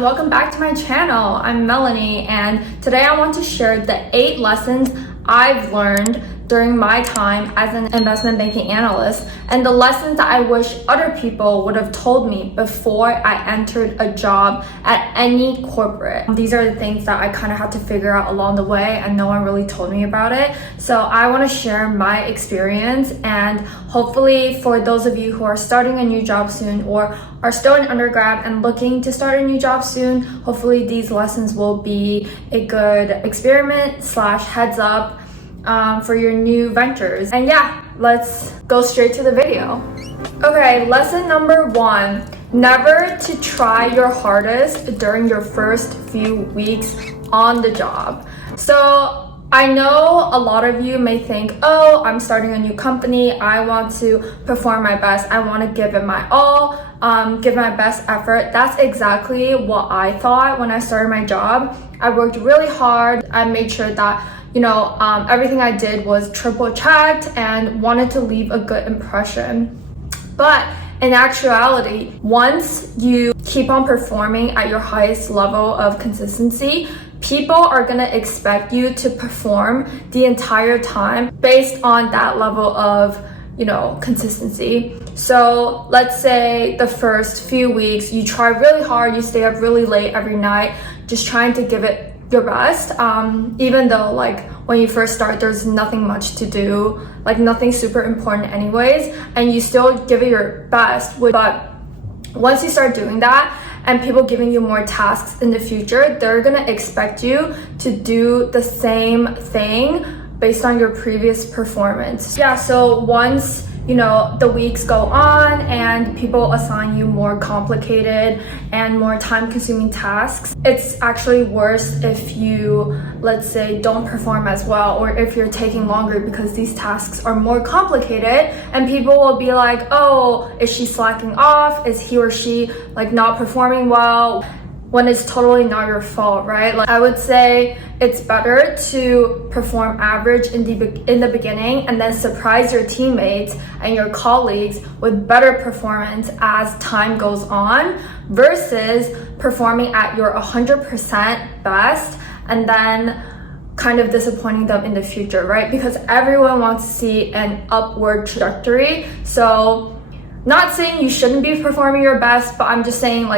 everyone, welcome back to my channel. I'm Melanie, and today I want to share the 8 lessons I've learned during my time as an investment banking analyst and the lessons that I wish other people would have told me before I entered a job at any corporate. These are the things that I kind of had to figure out along the way and no one really told me about it. So I want to share my experience, and hopefully for those of you who are starting a new job soon or are still in undergrad and looking to start a new job soon, hopefully these lessons will be a good experiment / heads up for your new ventures. And yeah, let's go straight to the video. Okay, lesson number 1, never to try your hardest during your first few weeks on the job. So I know a lot of you may think, oh, I'm starting a new company, I want to perform my best, I want to give it my all, give my best effort. That's exactly what I thought when I started my job. I worked really hard. I made sure that everything I did was triple checked and wanted to leave a good impression. But in actuality, once you keep on performing at your highest level of consistency, people are gonna expect you to perform the entire time based on that level of consistency. So let's say the first few weeks you try really hard, you stay up really late every night, just trying to give it your best, even though when you first start there's nothing much to do, nothing super important anyways, and you still give it your best. But once you start doing that and people giving you more tasks in the future, they're gonna expect you to do the same thing based on your previous performance. Yeah, so once the weeks go on and people assign you more complicated and more time-consuming tasks, it's actually worse if you, let's say, don't perform as well, or if you're taking longer because these tasks are more complicated and people will be like, oh, is she slacking off? Is he or she not performing well? When it's totally not your fault, right? I would say it's better to perform average in the beginning and then surprise your teammates and your colleagues with better performance as time goes on, versus performing at your 100% best and then kind of disappointing them in the future, right? Because everyone wants to see an upward trajectory. So not saying you shouldn't be performing your best, but I'm just saying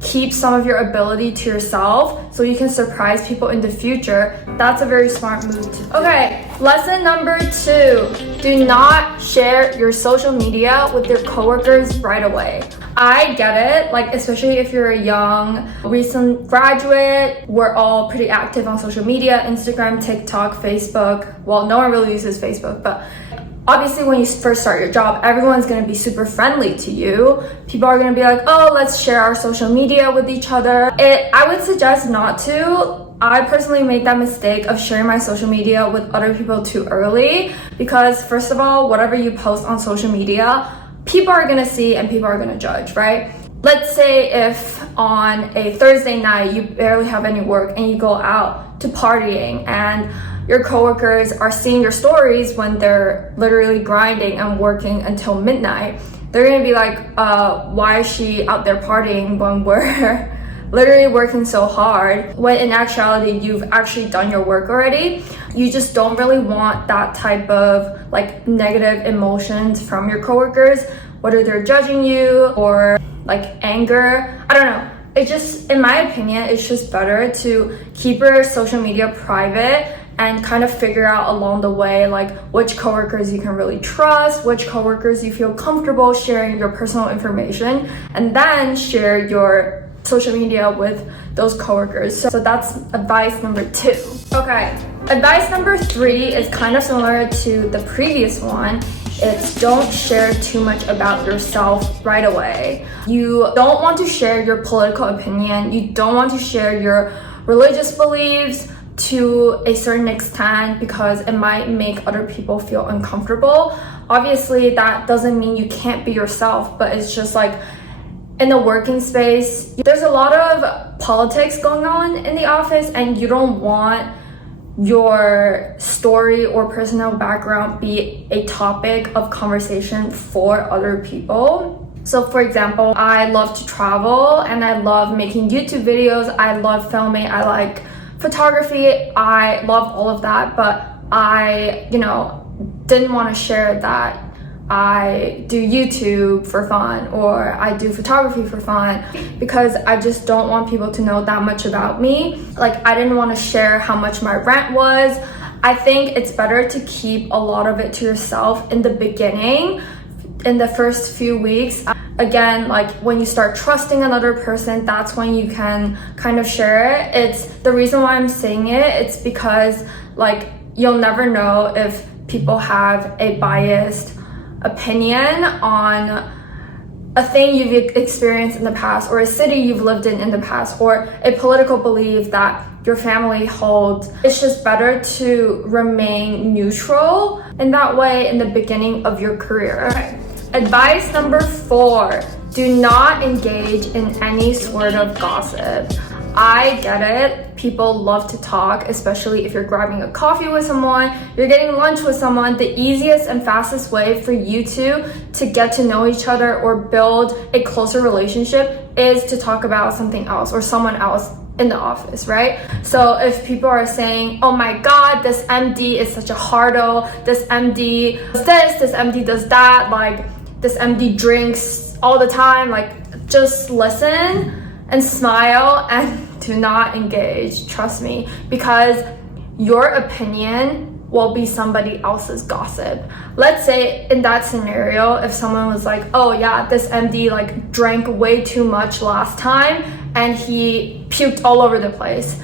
keep some of your ability to yourself so you can surprise people in the future. That's a very smart move to do. Okay, lesson number 2, do not share your social media with your coworkers right away. I get it, especially if you're a young, recent graduate, we're all pretty active on social media, Instagram, TikTok, Facebook. Well, no one really uses Facebook, but obviously when you first start your job, everyone's going to be super friendly to you. People are going to be like, oh, let's share our social media with each other. I would suggest not to. I personally made that mistake of sharing my social media with other people too early, because first of all, whatever you post on social media, people are going to see and people are going to judge, right? Let's say if on a Thursday night you barely have any work and you go out to partying and your coworkers are seeing your stories when they're literally grinding and working until midnight, they're gonna be like, why is she out there partying when we're literally working so hard? When in actuality, you've actually done your work already. You just don't really want that type of negative emotions from your coworkers, whether they're judging you or anger. I don't know. It just, in my opinion, it's just better to keep your social media private and kind of figure out along the way which coworkers you can really trust, which coworkers you feel comfortable sharing your personal information, and then share your social media with those coworkers. So that's advice number 2. Okay, advice number 3 is kind of similar to the previous one. It's don't share too much about yourself right away. You don't want to share your political opinion. You don't want to share your religious beliefs to a certain extent because it might make other people feel uncomfortable. Obviously, that doesn't mean you can't be yourself, but it's just in the working space, there's a lot of politics going on in the office, and you don't want your story or personal background be a topic of conversation for other people. So for example, I love to travel and I love making YouTube videos. I love filming. I like photography. I love all of that, but I, didn't want to share that I do YouTube for fun or I do photography for fun, because I just don't want people to know that much about me. Like, I didn't want to share how much my rent was. I think it's better to keep a lot of it to yourself in the beginning, in the first few weeks. Again, like when you start trusting another person, that's when you can kind of share it. It's the reason why I'm saying it. It's because like you'll never know if people have a biased opinion on a thing you've experienced in the past, or a city you've lived in the past, or a political belief that your family holds. It's just better to remain neutral in that way in the beginning of your career. Okay. Advice number 4, do not engage in any sort of gossip. I get it. People love to talk, especially if you're grabbing a coffee with someone, you're getting lunch with someone. The easiest and fastest way for you two to get to know each other or build a closer relationship is to talk about something else or someone else in the office, right? So if people are saying, oh my God, this MD is such a hardo, this MD does this MD does that, like this MD drinks all the time, like just listen and smile and do not engage, trust me, because your opinion will be somebody else's gossip. Let's say in that scenario, if someone was like, oh yeah, this MD like drank way too much last time and he puked all over the place.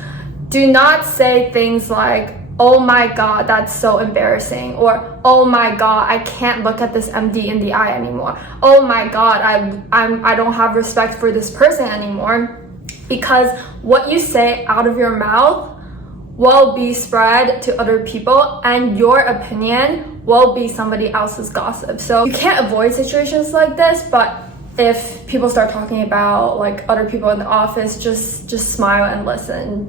Do not say things like, oh my God, that's so embarrassing, or oh my God, I can't look at this MD in the eye anymore. Oh my God, I don't have respect for this person anymore. Because what you say out of your mouth will be spread to other people, and your opinion will be somebody else's gossip. So you can't avoid situations like this, but if people start talking about like other people in the office, just smile and listen.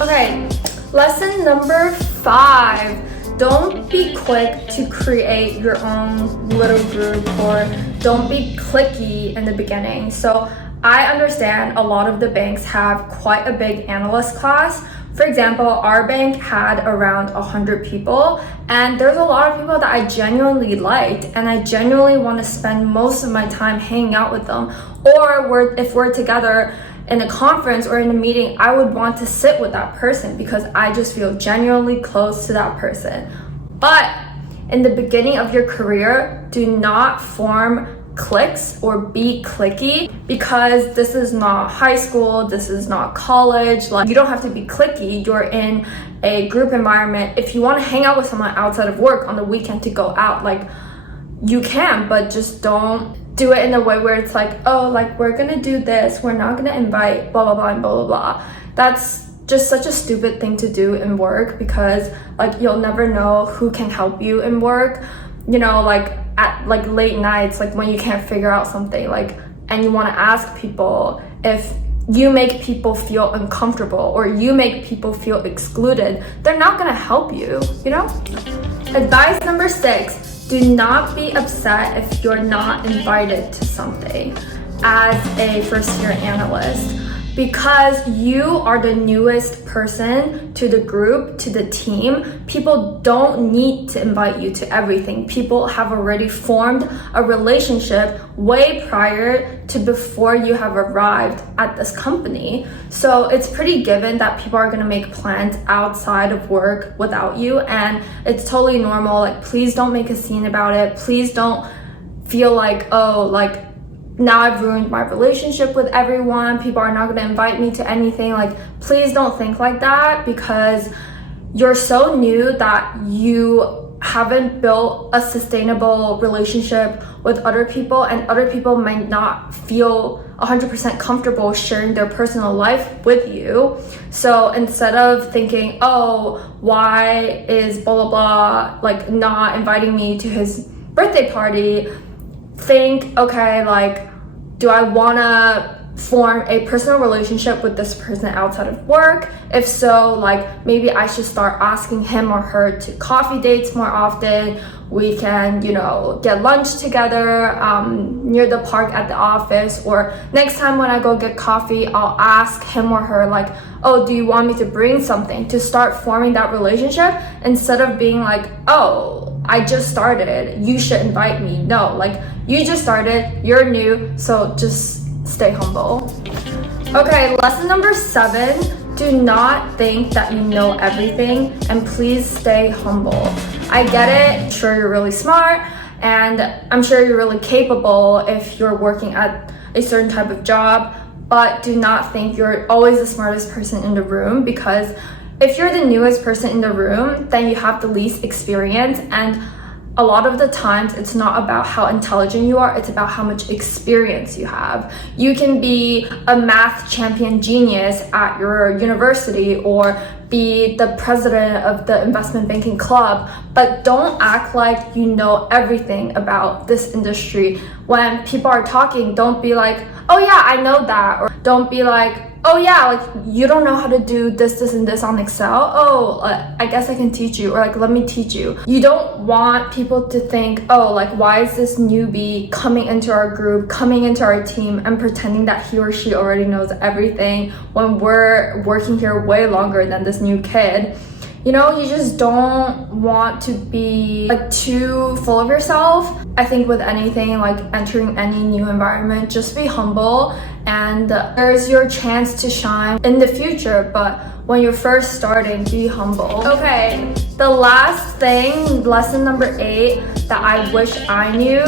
Okay. Lesson number 5, don't be quick to create your own little group, or don't be cliquey in the beginning. So I understand a lot of the banks have quite a big analyst class. For example, our bank had around 100 people, and there's a lot of people that I genuinely liked, and I genuinely want to spend most of my time hanging out with them. Or if we're together in a conference or in a meeting, I would want to sit with that person because I just feel genuinely close to that person. But in the beginning of your career, do not form cliques or be cliquey, because this is not high school, this is not college. Like, you don't have to be cliquey. You're in a group environment. If you want to hang out with someone outside of work on the weekend to go out, like, you can, but just don't do it in a way where it's like, oh, like, we're gonna do this, we're not gonna invite blah blah blah and blah blah blah. That's just such a stupid thing to do in work, because like you'll never know who can help you in work. Like at like late nights, like when you can't figure out something, like, and you want to ask people, if you make people feel uncomfortable or you make people feel excluded, they're not gonna help you. Advice number 6, do not be upset if you're not invited to something as a first-year analyst, because you are the newest person to the group, to the team. People don't need to invite you to everything. People have already formed a relationship way prior to before you have arrived at this company. So it's pretty given that people are gonna make plans outside of work without you, and it's totally normal. Like, please don't make a scene about it. Please don't feel like, oh, like, now I've ruined my relationship with everyone, people are not going to invite me to anything. Like, please don't think like that, because you're so new that you haven't built a sustainable relationship with other people, and other people might not feel 100% comfortable sharing their personal life with you. So instead of thinking, oh, why is blah blah blah like not inviting me to his birthday party, think, okay, like, do I wanna form a personal relationship with this person outside of work? If so, like maybe I should start asking him or her to coffee dates more often. We can, get lunch together near the park at the office, or next time when I go get coffee, I'll ask him or her like, oh, do you want me to bring something, to start forming that relationship instead of being like, oh, I just started, you should invite me. No, like you just started, you're new, so just stay humble. Okay, lesson number 7, do not think that you know everything, and please stay humble. I get it, I'm sure you're really smart, and I'm sure you're really capable if you're working at a certain type of job, but do not think you're always the smartest person in the room, because if you're the newest person in the room, then you have the least experience, and a lot of the times it's not about how intelligent you are, it's about how much experience you have. You can be a math champion genius at your university or be the president of the investment banking club, but don't act like you know everything about this industry. When people are talking, don't be like, oh yeah, I know that, or don't be like, oh yeah, like you don't know how to do this and this on Excel. Oh, I guess I can teach you, or like let me teach you. You don't want people to think, oh, like why is this newbie coming into our group, coming into our team and pretending that he or she already knows everything when we're working here way longer than this new kid. You just don't want to be like too full of yourself. I think with anything, like entering any new environment, just be humble, and there's your chance to shine in the future, but when you're first starting, be humble. Okay, the last thing, lesson number 8 that I wish I knew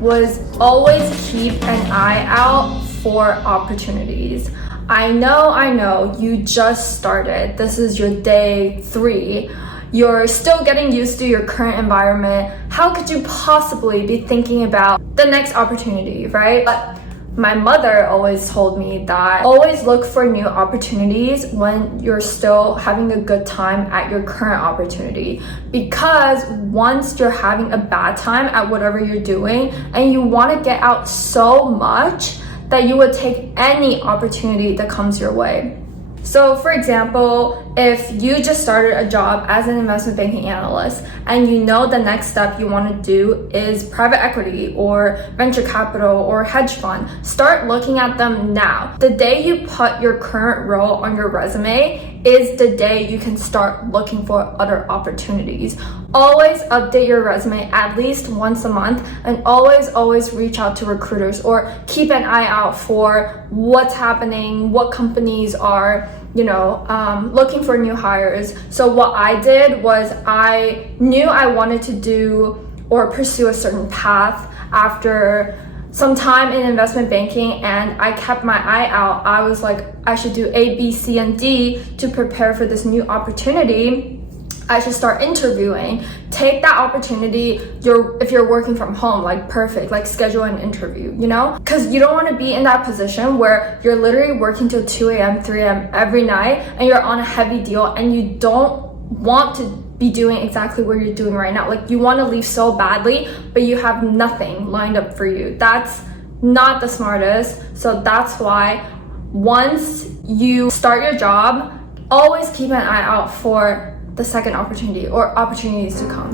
was always keep an eye out for opportunities. I know, you just started. This is your day 3. You're still getting used to your current environment. How could you possibly be thinking about the next opportunity, right? But my mother always told me that always look for new opportunities when you're still having a good time at your current opportunity. Because once you're having a bad time at whatever you're doing and you want to get out so much, that you would take any opportunity that comes your way. So for example, if you just started a job as an investment banking analyst and you know the next step you want to do is private equity or venture capital or hedge fund, start looking at them now. The day you put your current role on your resume is the day you can start looking for other opportunities. Always update your resume at least once a month, and always reach out to recruiters or keep an eye out for what's happening, what companies are looking for new hires. So what I did was I knew I wanted to do or pursue a certain path after some time in investment banking, and I kept my eye out. I was like, I should do A, B, C, and D to prepare for this new opportunity. I should start interviewing. Take that opportunity. If you're working from home, like perfect, like schedule an interview, because you don't want to be in that position where you're literally working till 2 a.m., 3 a.m. every night and you're on a heavy deal and you don't want to be doing exactly what you're doing right now. Like you want to leave so badly, but you have nothing lined up for you. That's not the smartest. So that's why once you start your job, always keep an eye out for the second opportunity or opportunities to come.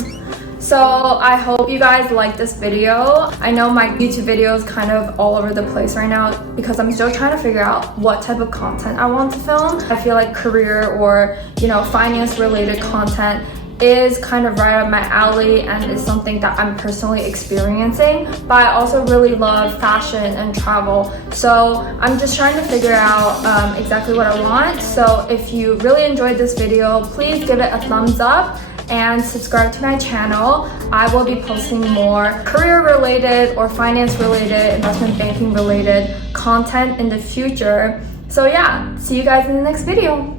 So I hope you guys like this video. I know my YouTube video is kind of all over the place right now because I'm still trying to figure out what type of content I want to film. I feel like career or finance related content is kind of right up my alley and is something that I'm personally experiencing, but I also really love fashion and travel. So I'm just trying to figure out exactly what I want. So if you really enjoyed this video, please give it a thumbs up and subscribe to my channel. I will be posting more career related or finance related, investment banking related content in the future. So yeah, see you guys in the next video.